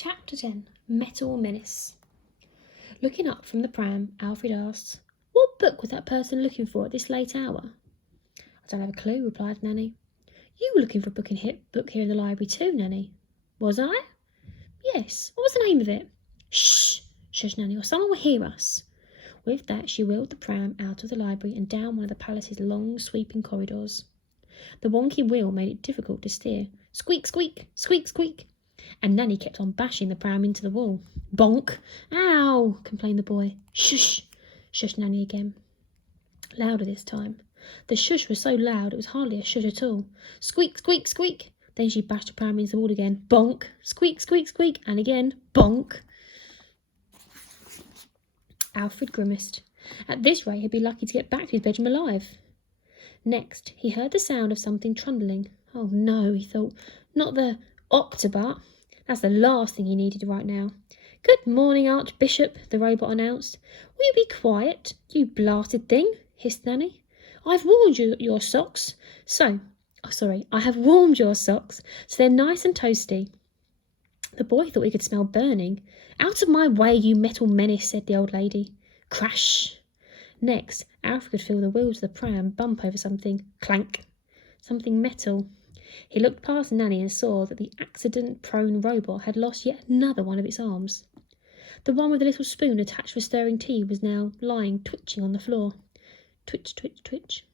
Chapter 10. Metal Menace. Looking up from the pram, Alfred asked, "What book was that person looking for at this late hour?" "I don't have a clue," replied Nanny. "You were looking for a book here in the library too, Nanny." "Was I?" "Yes. What was the name of it?" "Shh! Shush, Nanny, or someone will hear us." With that, she wheeled the pram out of the library and down one of the palace's long, sweeping corridors. The wonky wheel made it difficult to steer. Squeak, squeak, squeak, squeak. And Nanny kept on bashing the pram into the wall. "Bonk! Ow!" complained the boy. "Shush!" shushed Nanny again. Louder this time. The shush was so loud it was hardly a shush at all. Squeak, squeak, squeak. Then she bashed the pram into the wall again. Bonk! Squeak, squeak, squeak. And again, bonk! Alfred grimaced. At this rate, he'd be lucky to get back to his bedroom alive. Next, he heard the sound of something trundling. Oh no, he thought, not the octobot. That's the last thing he needed right now. "Good morning, Archbishop," the robot announced. "Will you be quiet, you blasted thing?" hissed Nanny. I have warmed your socks, so they're nice and toasty." The boy thought he could smell burning. "Out of my way, you metal menace," said the old lady. Crash! Next, Alfred could feel the wheels of the pram bump over something. Clank! Something metal. He looked past Nanny and saw that the accident-prone robot had lost yet another one of its arms. The one with the little spoon attached for stirring tea was now lying twitching on the floor. Twitch, twitch, twitch.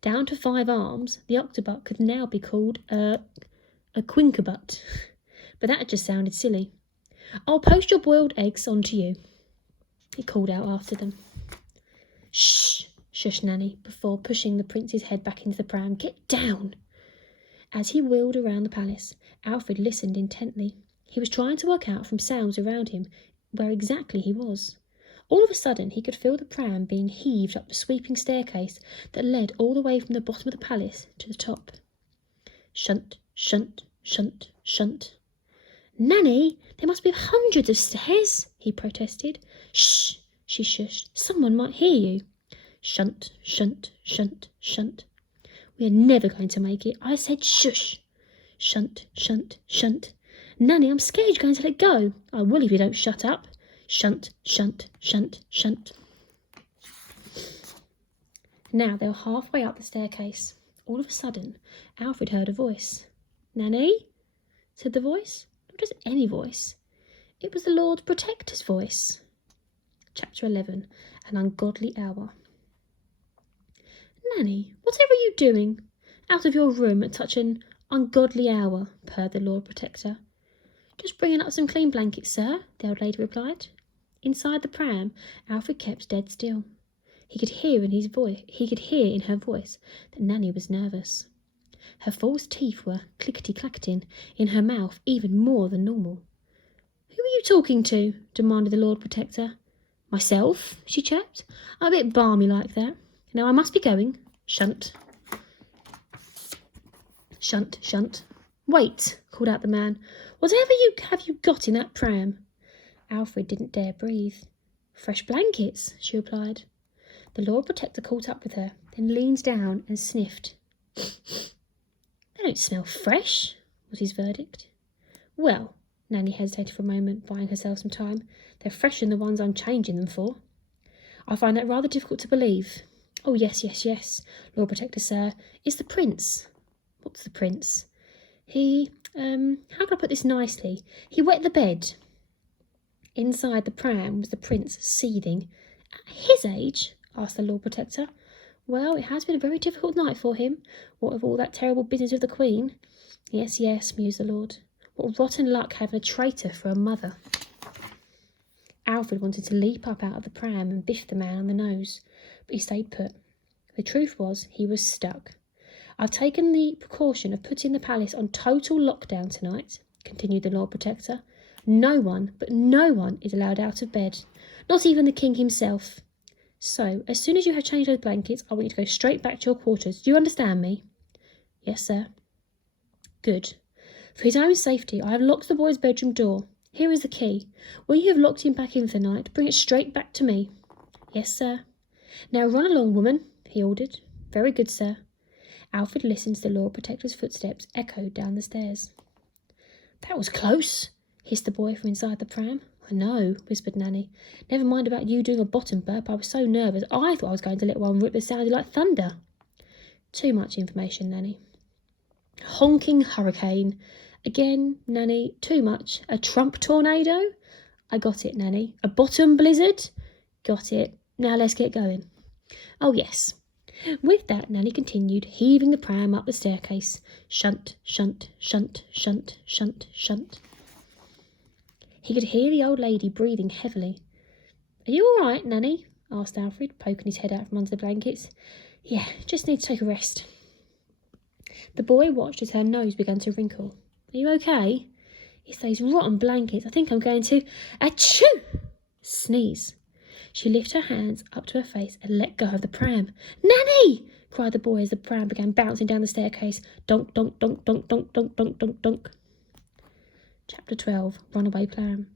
Down to 5 arms, the octobot could now be called a quinkabut. But that just sounded silly. "I'll post your boiled eggs onto you," he called out after them. "Shh!" shushed Nanny, before pushing the prince's head back into the pram. "Get down!" As he wheeled around the palace, Alfred listened intently. He was trying to work out from sounds around him where exactly he was. All of a sudden, he could feel the pram being heaved up the sweeping staircase that led all the way from the bottom of the palace to the top. Shunt, shunt, shunt, shunt. "Nanny, there must be hundreds of stairs," he protested. "Shh!" she shushed. "Someone might hear you." Shunt, shunt, shunt, shunt. "We are never going to make it. I said shush." Shunt, shunt, shunt. "Nanny, I'm scared you're going to let go." "I will if you don't shut up." Shunt, shunt, shunt, shunt. Now they were halfway up the staircase. All of a sudden, Alfred heard a voice. "Nanny?" said the voice. Not just any voice. It was the Lord Protector's voice. Chapter 11. An Ungodly Hour. "Nanny, whatever are you doing out of your room at such an ungodly hour?" purred the Lord Protector. "Just bringing up some clean blankets, sir," the old lady replied. Inside the pram, Alfred kept dead still. He could hear in her voice that Nanny was nervous. Her false teeth were clickety-clacketing in her mouth even more than normal. "Who are you talking to?" demanded the Lord Protector. "Myself," she chirped. "I'm a bit balmy like that. Now I must be going." Shunt. Shunt, shunt. "Wait," called out the man. "Whatever have you got in that pram?" Alfred didn't dare breathe. "Fresh blankets," she replied. The Lord Protector caught up with her, then leaned down and sniffed. "They don't smell fresh," was his verdict. "Well," Nanny hesitated for a moment, buying herself some time, "they're fresher than the ones I'm changing them for." "I find that rather difficult to believe." "Oh, yes, Lord Protector, sir. It's the prince." "What's the prince?" How can I put this nicely? He wet the bed." Inside the pram was the prince, seething. "At his age?" asked the Lord Protector. "Well, it has been a very difficult night for him, what with all that terrible business with the Queen." Yes, mused the Lord. "What rotten luck having a traitor for a mother." Alfred wanted to leap up out of the pram and biff the man on the nose, but he stayed put. The truth was, he was stuck. "I've taken the precaution of putting the palace on total lockdown tonight," continued the Lord Protector. No one is allowed out of bed, not even the king himself. So, as soon as you have changed those blankets, I want you to go straight back to your quarters. Do you understand me?" "Yes, sir." "Good. For his own safety, I have locked the boy's bedroom door. Here is the key. When you have locked him back in for the night, bring it straight back to me." "Yes, sir." "Now run along, woman," he ordered. "Very good, sir." Alfred listened as the Lord Protector's footsteps echoed down the stairs. "That was close," hissed the boy from inside the pram. I know, whispered Nanny. Never mind about you doing a bottom burp. I was so nervous. I thought I was going to let one rip that sounded like thunder. Too much information, Nanny. Honking hurricane. Again, Nanny, too much. A Trump tornado? I got it, Nanny. A bottom blizzard? Got it. Now let's get going. Oh, yes. With that, Nanny continued, heaving the pram up the staircase. Shunt, shunt, shunt, shunt, shunt, shunt. He could hear the old lady breathing heavily. Are you all right, Nanny? Asked Alfred, poking his head out from under the blankets. Yeah, just need to take a rest. The boy watched as her nose began to wrinkle. Are you okay? It's those rotten blankets. I think I'm going to... Achoo! Sneeze. She lifted her hands up to her face and let go of the pram. Nanny! Cried the boy as the pram began bouncing down the staircase. Donk, donk, donk, donk, donk, donk, donk, donk, donk. Chapter 12. Runaway Pram.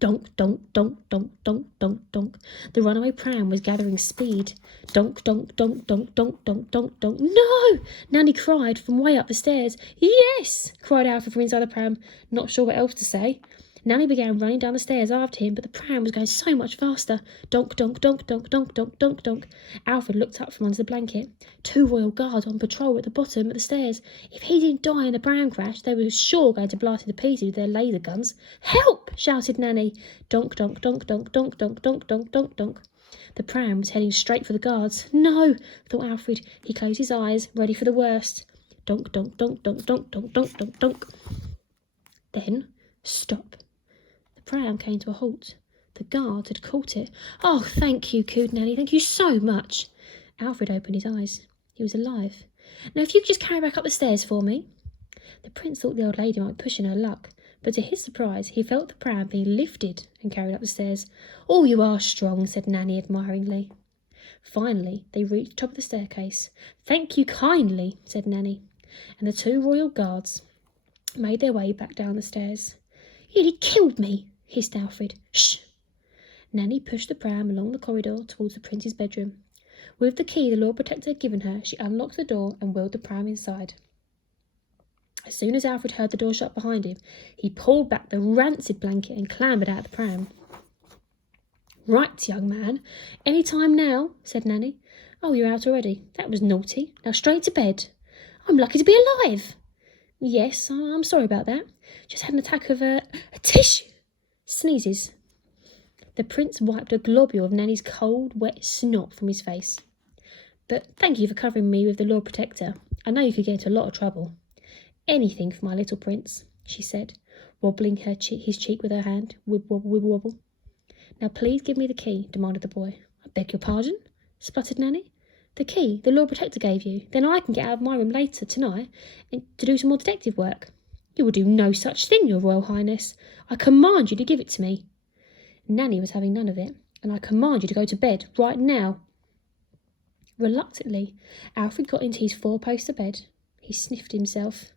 Donk, donk, donk, donk, donk, donk, donk. The runaway pram was gathering speed. Donk, donk, donk, donk, donk, donk, donk, donk. No! Nanny cried from way up the stairs. Yes! Cried Alfred from inside the pram, not sure what else to say. Nanny began running down the stairs after him, but the pram was going so much faster. Donk, donk, donk, donk, donk, donk, donk, donk. Alfred looked up from under the blanket. 2 royal guards on patrol at the bottom of the stairs. If he didn't die in the pram crash, they were sure going to blast him to pieces with their laser guns. Help! Shouted Nanny. Donk, donk, donk, donk, donk, donk, donk, donk, donk, donk. The pram was heading straight for the guards. No, thought Alfred. He closed his eyes, ready for the worst. Donk, donk, donk, donk, donk, donk, donk, donk, donk. Then, stop. The pram came to a halt. The guards had caught it. Oh, thank you, cooed Nanny. Thank you so much. Alfred opened his eyes. He was alive. Now, if you could just carry back up the stairs for me. The prince thought the old lady might be pushing her luck, but to his surprise, he felt the pram being lifted and carried up the stairs. Oh, you are strong, said Nanny admiringly. Finally, they reached the top of the staircase. Thank you kindly, said Nanny, and the 2 royal guards made their way back down the stairs. You nearly killed me, hissed Alfred. Shh! Nanny pushed the pram along the corridor towards the prince's bedroom. With the key the Lord Protector had given her, she unlocked the door and wheeled the pram inside. As soon as Alfred heard the door shut behind him, he pulled back the rancid blanket and clambered out of the pram. Right, young man. Any time now, said Nanny. Oh, you're out already. That was naughty. Now straight to bed. I'm lucky to be alive. Yes, I'm sorry about that. Just had an attack of a tissue. Sneezes. The prince wiped a globule of Nanny's cold, wet snot from his face. But thank you for covering me with the Lord Protector. I know you could get into a lot of trouble. Anything for my little prince, she said, wobbling his cheek with her hand. Wibble, wobble, wibble, wobble. Now please give me the key, demanded the boy. I beg your pardon, spluttered Nanny. The key the Lord Protector gave you. Then I can get out of my room later tonight and to do some more detective work. You will do no such thing, your Royal Highness. I command you to give it to me. Nanny was having none of it, and I command you to go to bed right now. Reluctantly, Alfred got into his 4-poster bed. He sniffed himself.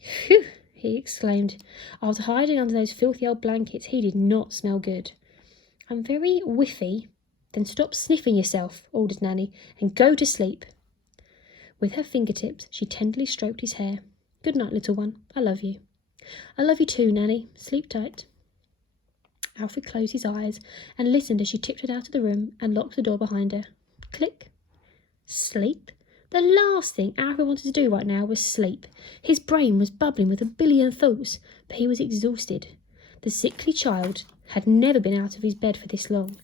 Phew, he exclaimed. After hiding under those filthy old blankets, he did not smell good. I'm very whiffy. Then stop sniffing yourself, ordered Nanny, and go to sleep. With her fingertips, she tenderly stroked his hair. Good night, little one. I love you. I love you too, Nanny. Sleep tight. Alfred closed his eyes and listened as she tiptoed out of the room and locked the door behind her. Click. Sleep. The last thing Alfred wanted to do right now was sleep. His brain was bubbling with a billion thoughts, but he was exhausted. The sickly child had never been out of his bed for this long,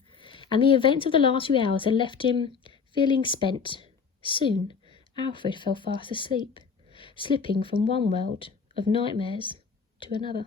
and the events of the last few hours had left him feeling spent. Soon, Alfred fell fast asleep, slipping from one world of nightmares to another.